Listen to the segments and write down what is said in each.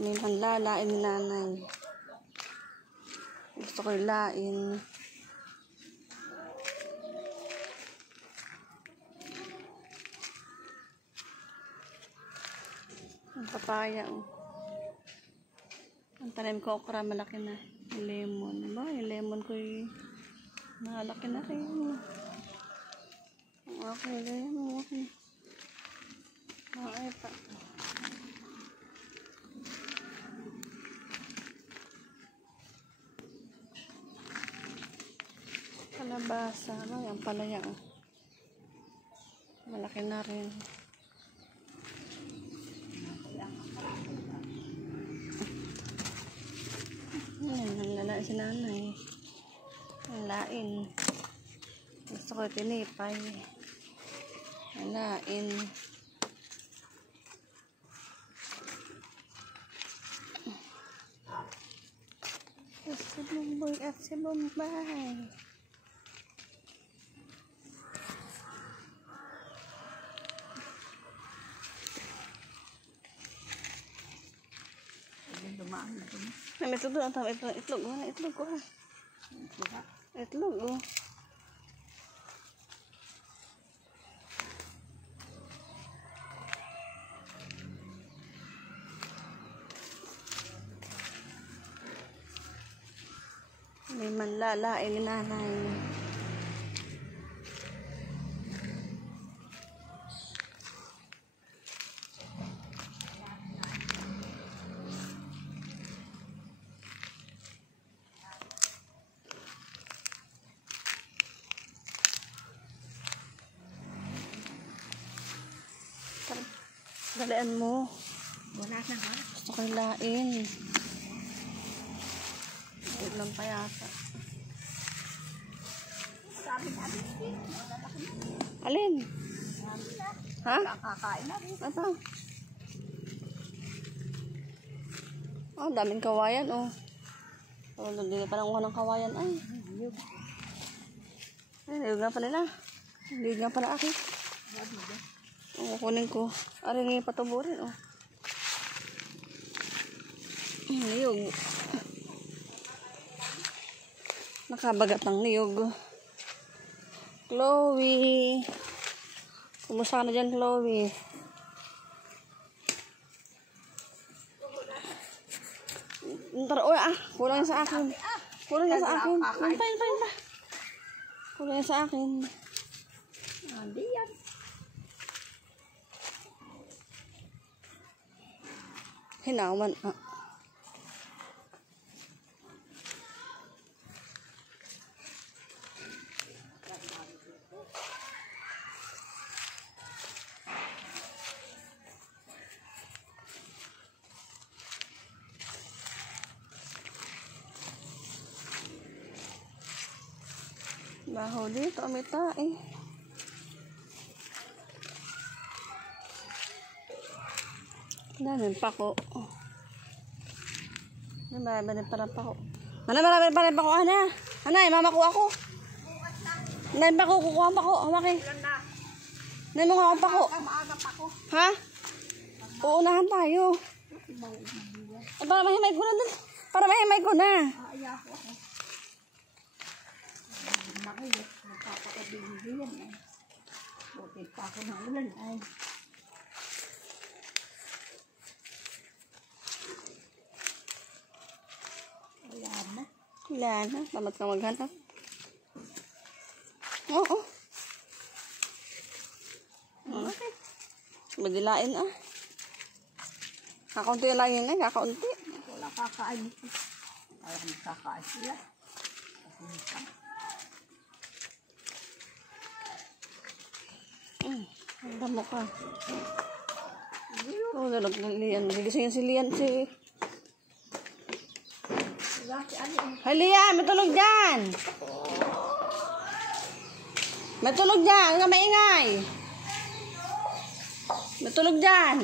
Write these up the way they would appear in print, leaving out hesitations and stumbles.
Kami manlalain ni nanay. Gusto ko ilain. Ang papaya, oh. Ang tanim ko okra, malaki na. Yung lemon. Ba, yung lemon ko malaki na rin. Ang aking lemon. Ay pa. Kalabasa. Ay, ang palaya, oh. Malaki na rin. Nalalain si nanay. Nalain. Gusto ko tinipay. Nalain. Si Bumboy at si Bombay. May itlog doon. Itlog. Wala itlog ko ha. Itlog oh. May manlalain ni nanay. Dalian mo. Wala na ha? Gusto ko ilain. Wait lang pa yata. Alin? Ha? Kakain na rin. Ito. Oh, daming kawayan oh. Oh, hindi pa lang ako ng kawayan ay. Ay, niyog nga pa nila. Niyog nga pala akin. Oo, kunin ko. Ari nga patuburin, oh. Niyog. Nakabagat ng niyog. Chloe. Kumusta na dyan, Chloe? Tara, kulang sa akin. Kulang sa akin. Pa. Kulang sa akin. Hindi yan. Hinawan, ah. Baho dito, amita eh. Dami pa ko. Marami pa rin pa ko. Marami pa rin pa ko, ana. Anay, mama ko ako. Anay pa ko, kukuha pa ko. Hawakin. Anay mo nga pa ko. Ha? Uunahan tayo. Para mahimay ko na dun. Para mahimay ko na. Nakilip, magpapakabili yan eh. Buti pa ako ng ulan ay. Wala na. Tamat ka maghanap. Oo. Okay. Badilain ah. Kakaunti lang yun eh. Kakaunti. Wala kakain ito. Alam kakain sila. Ang damo ka. Oo, dalag ng Lian. Magigising si Lian si... Hay Lian, matulog dyan! Matulog dyan! Huwag ka maingay! Matulog dyan!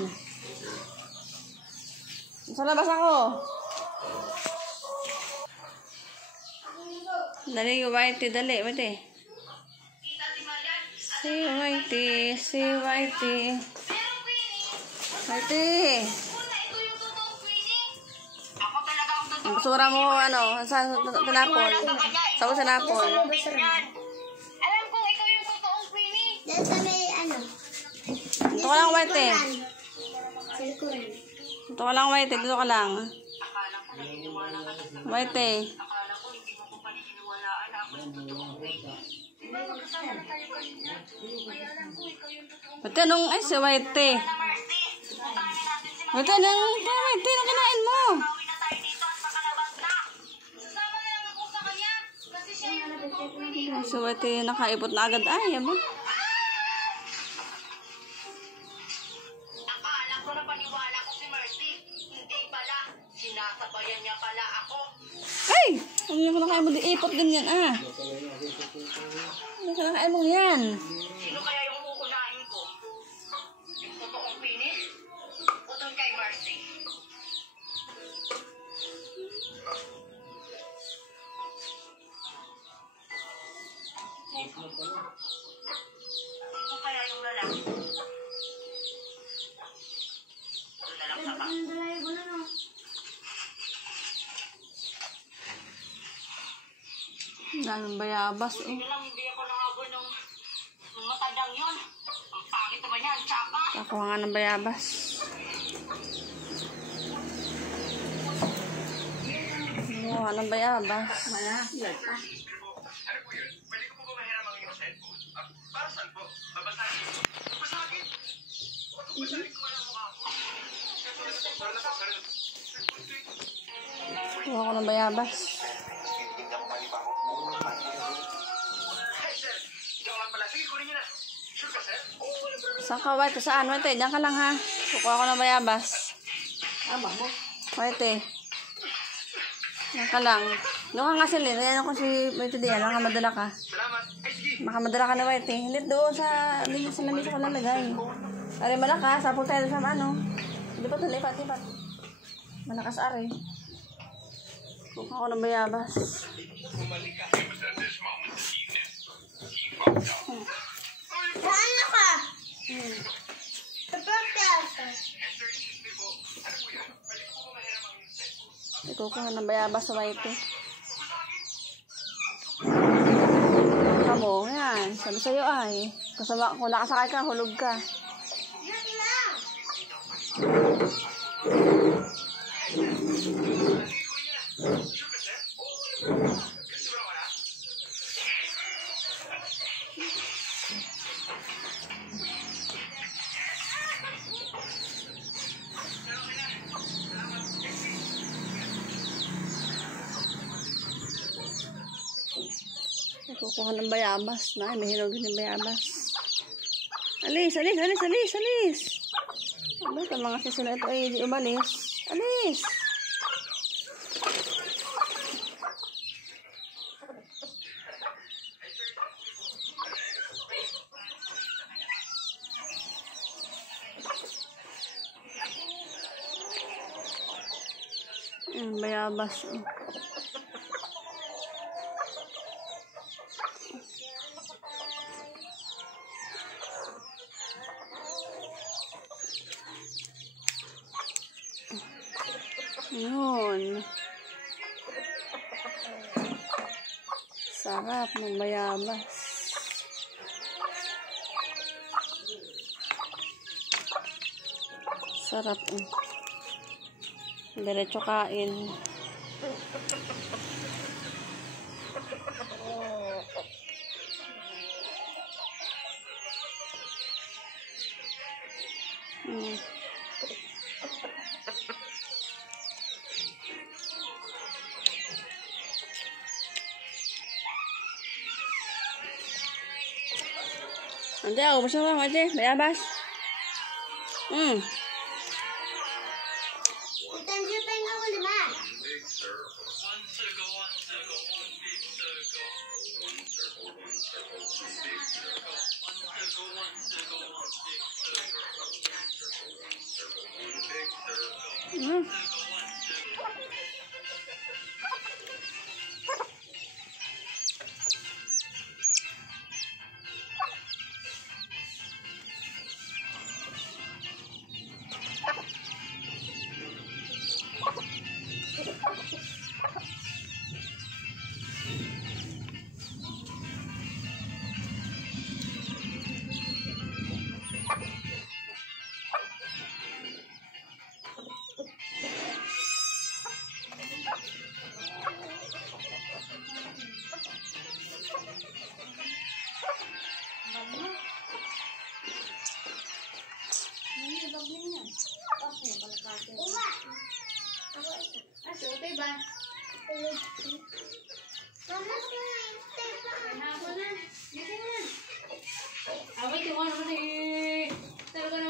Sa labas ako! Dali, Whitey, dali, Whitey. Si Whitey, si Whitey. Whitey! Ang basura mo, ano, saan tinapon? Saan mo tinapon? Alam ko, ikaw yung totoong Queenie. Dahil sa may ano. Dito ka lang, White eh. Sa likuran. Dito ka lang, White eh. Dito ka lang. White eh. Akala ko, hindi mo ko paniniwalaan na ako yung totoong Queenie. Di ba magkasama na tayo kanina? Kaya alam ko, ikaw yung totoong White, anong, ay, si White eh. Marcy. Puntahan natin si White, anong, White, anong kinain mo? Pauwi na tayo dito at makalabas na. Sasama na lang ako sa kanya. Kasi siya yung totoong Queenie. Ay, si White eh, nakaipot na agad. Ay, aba. Akala ko na paniwala ko si Mercy. Hindi pala. Sinasabayan niya pala ako. Ay! Ano yung kinakain mo? Di ipot ganyan, ah. Ano yung kinakain mo yan? Sino kaya yung uunahin ko? Yung totoong Queenie? O doon kay Mercy? Sino kaya yung lalaki? Doon na lang sa back. Daming bayabas, oh. Yun lang, hindi ako nangabon ng matandang yun. Ang pangit naman yan, tsaka. Kakuha nga ng bayabas. Kakuha ng bayabas. Wala. Yun pa. Ano po yun? Pwede ko po ba mahiram ang iyong cellphone? Para saan po? Babasahin ko. Babasahin? Huwag ko basahin ko wala mukha ko. Para na po, para na po. Kakuha ko ng bayabas. Hindi ako mali pa ako. Hey, sir. Ikaw nga pala. Sige, kunin niyo na. Sure ka, sir? Oo, wala problema. Saan ka, White? Saan, White? Diyan ka lang, ha? Kukuha ko ng bayabas. Aba mo. White. Diyan ka lang. Doon ka nga sila. Ayan ako si White diyan. Nakamadala ka. Salamat. Ay, sige. Makamadala ka na, White. Hindi doon sa... Hindi sa lamisa ko lalagay. Ari, malakas. Sapos tayo sa ano. Lipat, lipat. Malakas, ari. Kukuha ko ng bayabas. Saan ka? Kapag Kukuha ng bayabas sa White. Kamo, yan. Sabi sa'yo ay. Kasama, kung nakasakay ka, hulog ka. Kukuha ng bayabas na. May hinog din yung bayabas. Alis. Ano ito mga sisila ito ay di umalis. Alis. Bayabas. Oh. Yun. Sarap ng bayabas. Sarap. Diretso kain. Ante, ubos na ba? Ante, bayabas. Itanjipin ako lima.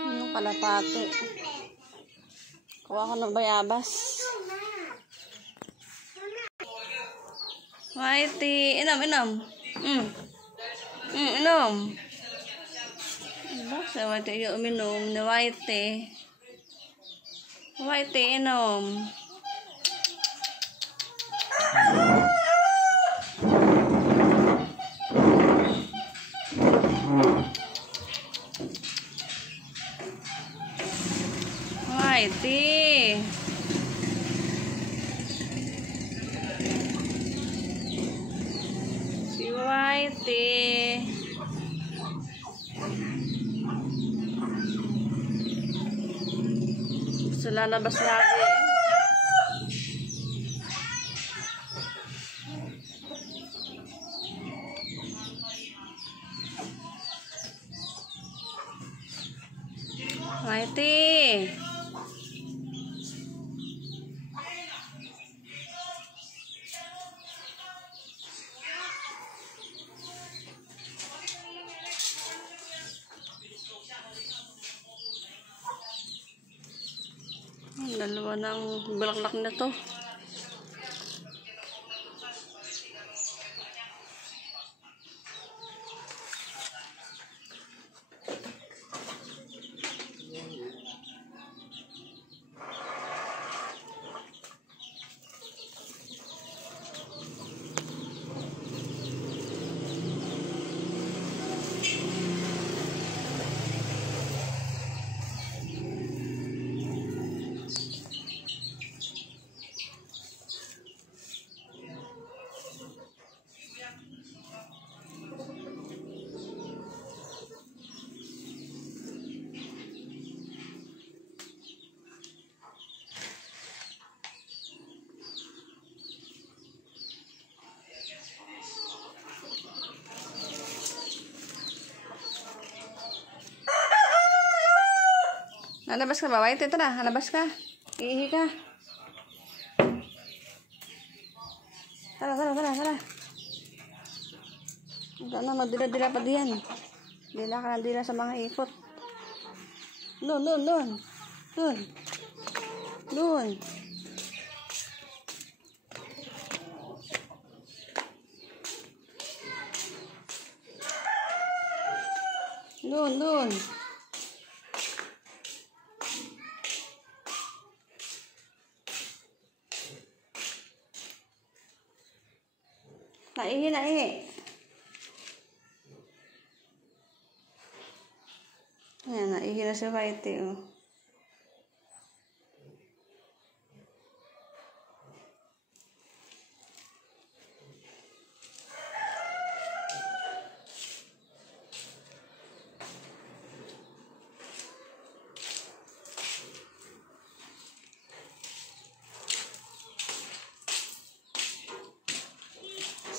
Anong kalapate? Kuha ko ng bayabas. Whitey, inom. Inom. Diba? Sa Whitey yung uminom na Whitey. Whitey, inom. Whitey. Si Whitey. Gusto lalabas lagi. Whitey. Dalawa ng bulaklak na to. Lalabas ka ba? Whitey, ito na. Lalabas ka. Iihi ka. Tara. Ito na, magdila-dila pa diyan. Dila ka na dila sa mga ikot. Doon. Naihi. Ayan, naihi na si Whitey, oh.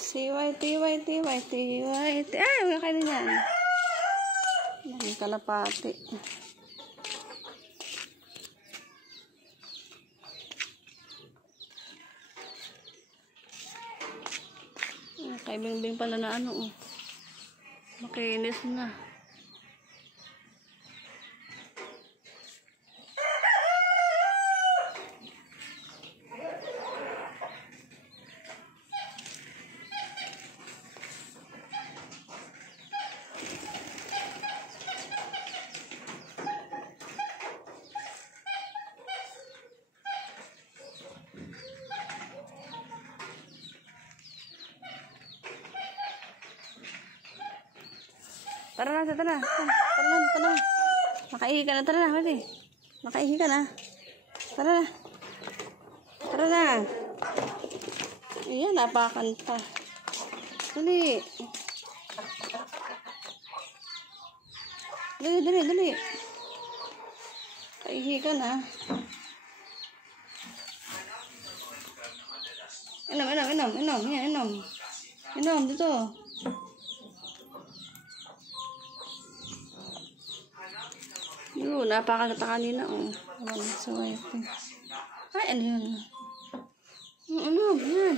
Si Whitey. Ay, wala kayo niyan. Ang kalapati. Kay Bingbing pala na ano, oh. Makinis na. Tara na. Makaihi ka na, tara na, huli. Makaihi ka na. Tara na. Ayan, napakan pa. Dali. Kaihi ka na. Inom, dito. Yun, napakalata kanina, oh. So, ay, ano yun? Ano, yan.